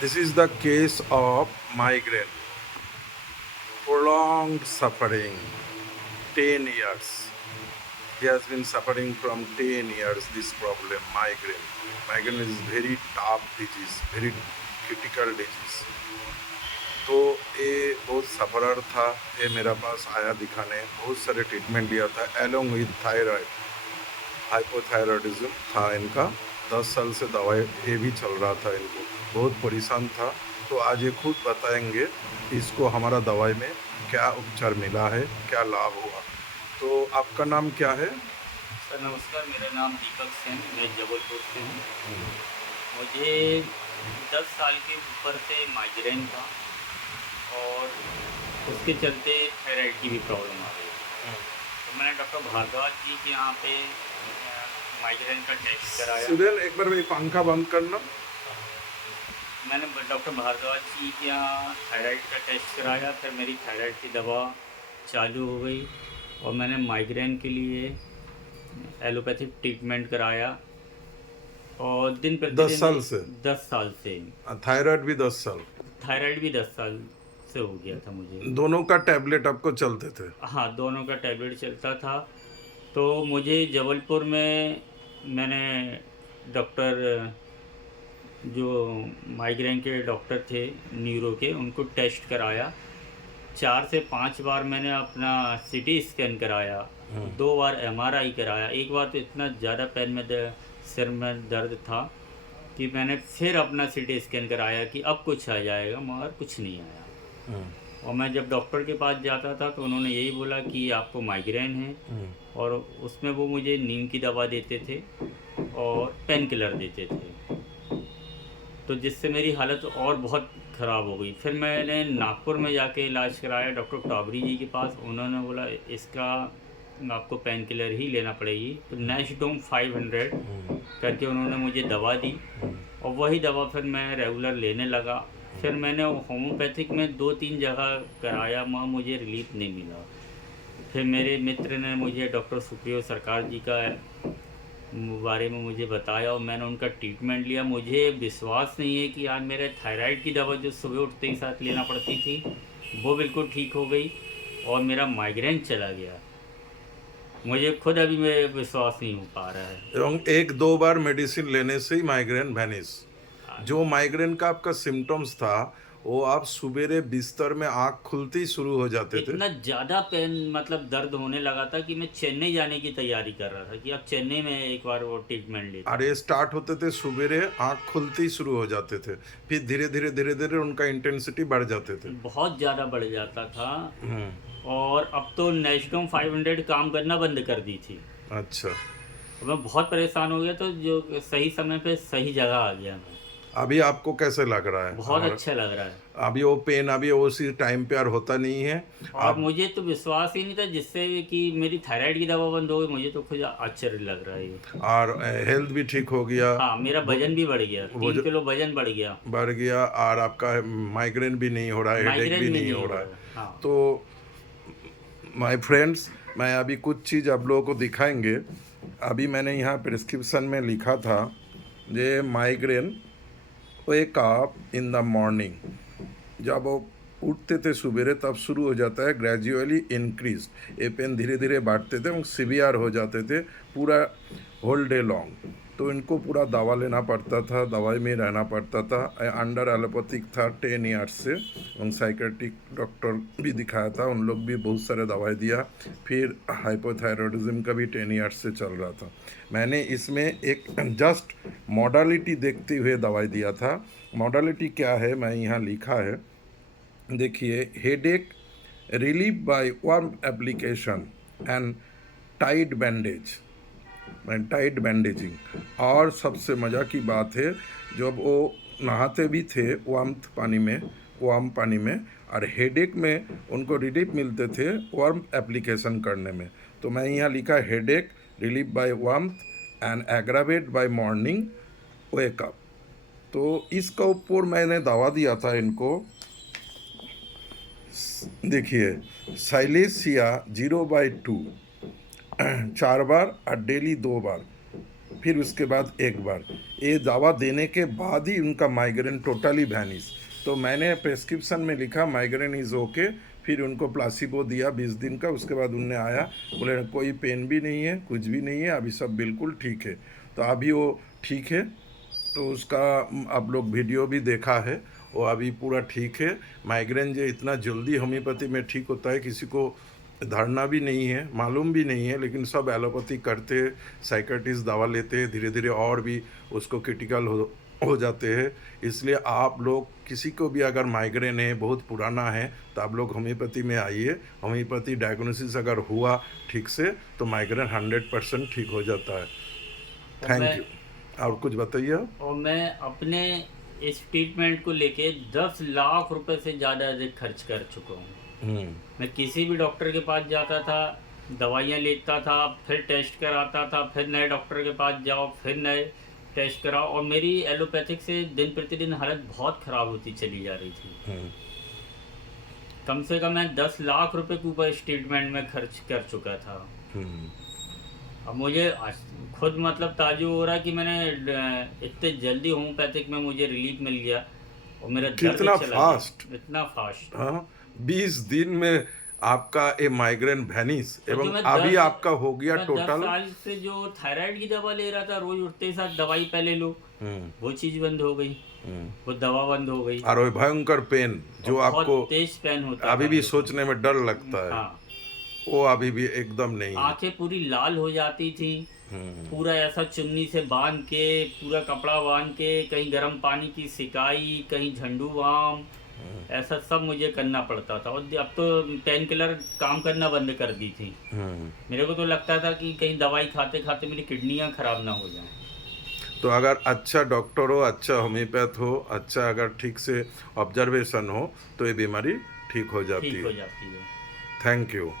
This is the case of migraine, prolonged suffering, 10 years. He has been suffering from 10 years this problem, migraine. Migraine is very tough disease, very critical disease. तो ये बहुत sufferer था। ये मेरा पास आया दिखाने, बहुत सारे ट्रीटमेंट लिया था एलोंग विथ थायराइड, हाइपोथायरॉयडिज्म था इनका। 10 साल से दवाई ये भी चल रहा था इनको, बहुत परेशान था। तो आज ये खुद बताएंगे इसको हमारा दवाई में क्या उपचार मिला है, क्या लाभ हुआ। तो आपका नाम क्या है? सर नमस्कार, मेरा नाम दीपक सेन, मैं जबलपुर से हूँ। मुझे 10 साल के ऊपर से माइग्रेन था और उसके चलते थायराइड की भी प्रॉब्लम आ गई। तो मैंने डॉक्टर भारद्वाज जी के यहाँ पे माइग्रेन का टेस्ट कराया। सुरेल, एक बार ये पंखा बंद करना। मैंने डॉक्टर भारद्वाज जी के यहाँ थायराइड का टेस्ट कराया, फिर मेरी थायराइड की दवा चालू हो गई और मैंने माइग्रेन के लिए एलोपैथिक ट्रीटमेंट कराया और दिन 10 प्रतिदिन साल से 10 साल से थायराइड भी 10 साल, थायराइड भी 10 साल से हो गया था मुझे। दोनों का टैबलेट आपको चलते थे? हाँ, दोनों का टैबलेट चलता था। तो मुझे जबलपुर में मैंने डॉक्टर जो माइग्रेन के डॉक्टर थे न्यूरो के, उनको टेस्ट कराया। 4 से 5 बार मैंने अपना सीटी स्कैन कराया, 2 बार एमआरआई कराया। एक बार तो इतना ज़्यादा पैर में सिर में दर्द था कि मैंने फिर अपना सीटी स्कैन कराया कि अब कुछ आ जाएगा, मगर कुछ नहीं आया। और मैं जब डॉक्टर के पास जाता था तो उन्होंने यही बोला कि आपको माइग्रेन है, और उसमें वो मुझे नीम की दवा देते थे और पेन किलर देते थे, तो जिससे मेरी हालत और बहुत ख़राब हो गई। फिर मैंने नागपुर में जाके इलाज कराया डॉक्टर टाबरी जी के पास। उन्होंने बोला इसका आपको पेन किलर ही लेना पड़ेगी, तो नेशडोम 500 करके उन्होंने मुझे दवा दी और वही दवा फिर मैं रेगुलर लेने लगा। फिर मैंने होम्योपैथिक में 2-3 जगह कराया, वहाँ मुझे रिलीफ नहीं मिला। फिर मेरे मित्र ने मुझे डॉक्टर सुप्रियो सरकार जी का बारे में मुझे बताया और मैंने उनका ट्रीटमेंट लिया। मुझे विश्वास नहीं है कि आज मेरे थायराइड की दवा जो सुबह उठते ही साथ लेना पड़ती थी वो बिल्कुल ठीक हो गई और मेरा माइग्रेन चला गया। मुझे खुद अभी में विश्वास नहीं हो पा रहा है। एवं 1-2 बार मेडिसिन लेने से ही माइग्रेन वैनिश। जो माइग्रेन का आपका सिम्टम्स था, वो आप सुबेरे बिस्तर में आँख खुलते ही शुरू हो जाते थे? इतना ज़्यादा पेन मतलब दर्द होने लगा था कि मैं चेन्नई जाने की तैयारी कर रहा था कि अब चेन्नई में एक बार वो ट्रीटमेंट लेता और हूँ। ये स्टार्ट होते थे सुबेरे, आँख खुलते ही शुरू हो जाते थे, फिर धीरे धीरे उनका इंटेंसिटी बढ़ जाते थे। बहुत ज़्यादा बढ़ जाता था और अब तो नेशडोम 500 काम करना बंद कर दी थी। अच्छा, मैं बहुत परेशान हो गया, तो जो सही समय पे सही जगह आ गया मैं। अभी आपको कैसे लग रहा है बहुत हमारा? अच्छा लग रहा है। अभी वो पेन अभी उसी टाइम पे और होता नहीं है? और आप मुझे तो विश्वास ही नहीं था, जिससे कि मेरी थायराइड की दवा बंद हो गई, मुझे तो खुद आश्चर्य लग रहा है ये। और हेल्थ भी ठीक हो गया, हाँ, मेरा वो वजन भी बढ़ गया, वो 3 जो किलो वजन बढ़ गया। बढ़ गया, और आपका माइग्रेन भी नहीं हो रहा है, हेडेक भी माइग्रेन भी नहीं नहीं हो हो रहा है। रहा है। हाँ। तो माय फ्रेंड्स, मैं अभी कुछ चीज़ आप लोगों को दिखाएंगे। अभी मैंने यहाँ प्रिस्क्रिप्शन में लिखा था, ये migraine wake up in the morning, जब वो उठते थे सवेरे तब शुरू हो जाता है, ग्रेजुअली इंक्रीज, ये पेन धीरे धीरे बढ़ते थे और सीवियर हो जाते थे पूरा होल डे लॉन्ग। तो इनको पूरा दवा लेना पड़ता था, दवाई में रहना पड़ता था। अंडर एलोपैथिक था 10 ईयर्स से, उन साइकेट्रिक डॉक्टर भी दिखाया था, उन लोग भी बहुत सारे दवाई दिया। फिर हाइपोथायरॉयडिज्म का भी 10 ईयर्स से चल रहा था। मैंने इसमें एक जस्ट मॉडलिटी देखते हुए दवाई दिया था। मॉडलिटी क्या है, मैं यहाँ लिखा है, देखिए, headache relief by warm application and tight bandage, tight bandaging. और सबसे मज़ा की बात है, जब वो नहाते भी थे वार्म पानी में, और हेडेक में उनको रिलीफ मिलते थे वार्म एप्लीकेशन करने में। तो मैं यहाँ लिखा headache relief by warm and aggravate by morning wake up. तो इसका ऊपर मैंने दवा दिया था इनको, देखिए, साइलेसिया 0/2 4 बार और डेली 2 बार, फिर उसके बाद एक बार, ये दवा देने के बाद ही उनका माइग्रेन टोटली वैनिश। तो मैंने प्रेस्क्रिप्शन में लिखा माइग्रेन इज़ ओके, फिर उनको प्लासिबो दिया 20 दिन का। उसके बाद उनने आया, बोले कोई पेन भी नहीं है, कुछ भी नहीं है, अभी सब बिल्कुल ठीक है। तो अभी वो ठीक है। तो उसका आप लोग वीडियो भी देखा है, वो अभी पूरा ठीक है। माइग्रेन जो इतना जल्दी होम्योपैथी में ठीक होता है किसी को धारणा भी नहीं है, मालूम भी नहीं है, लेकिन सब एलोपैथी करते, साइकेट्रिस्ट दवा लेते, धीरे धीरे और भी उसको क्रिटिकल हो जाते हैं। इसलिए आप लोग किसी को भी अगर माइग्रेन है, बहुत पुराना है, तो आप लोग होम्योपैथी में आइए। होम्योपैथी डायग्नोसिस अगर हुआ ठीक से तो माइग्रेन 100% ठीक हो जाता है। और थैंक मैं यू। और कुछ बताइए आप। और मैं अपने इस ट्रीटमेंट को लेके 10 लाख रुपए से ज़्यादा अधिक खर्च कर चुका हूँ। मैं किसी भी डॉक्टर के पास जाता था, दवाइयाँ लेता था, फिर टेस्ट कराता था, फिर नए डॉक्टर के पास जाओ, फिर नए टेस्ट कराओ, और मेरी एलोपैथिक से दिन प्रतिदिन हालत बहुत ख़राब होती चली जा रही थी। कम से कम मैं 10 लाख रुपए के ऊपर इस ट्रीटमेंट में खर्च कर चुका था। अब मुझे खुद मतलब ताज्जुब हो रहा कि मैंने इतने जल्दी होम्योपैथिक में मुझे रिलीफ मिल गया और मेरा दर्द कितना चला फास्ट। गया, इतना फास्ट। हाँ, 20 दिन में आपका ये माइग्रेन वैनिश, और जो एवं मैं अभी 10 आपका हो गया मैं 10 टोटल। साल से जो थायराइड की दवा ले रहा था, रोज उठते ही साथ दवाई पहले लो, वो चीज़ बंद हो गई, वो दवा बंद हो गई। और वो भयंकर पेन जो और बहुत आपको तेज पेन होता अभी था भी मेरे को। सोचने में डर लगता है, हाँ, वो अभी भी एकदम नहीं है। आंखें पूरी लाल हो जाती थी, पूरा ऐसा चुन्नी से बांध के, पूरा कपड़ा बांध के, कहीं गर्म पानी की सिकाई, कहीं झंडू बाम, ऐसा सब मुझे करना पड़ता था। और अब तो पेन किलर काम करना बंद कर दी थी। मेरे को तो लगता था कि कहीं दवाई खाते खाते मेरी किडनियां खराब ना हो जाएं। तो अगर अच्छा डॉक्टर हो, अच्छा होम्योपैथ हो, अच्छा अगर ठीक से ऑब्जर्वेशन हो, तो ये बीमारी ठीक हो जाती ठीक हो है। जाती है। Thank you.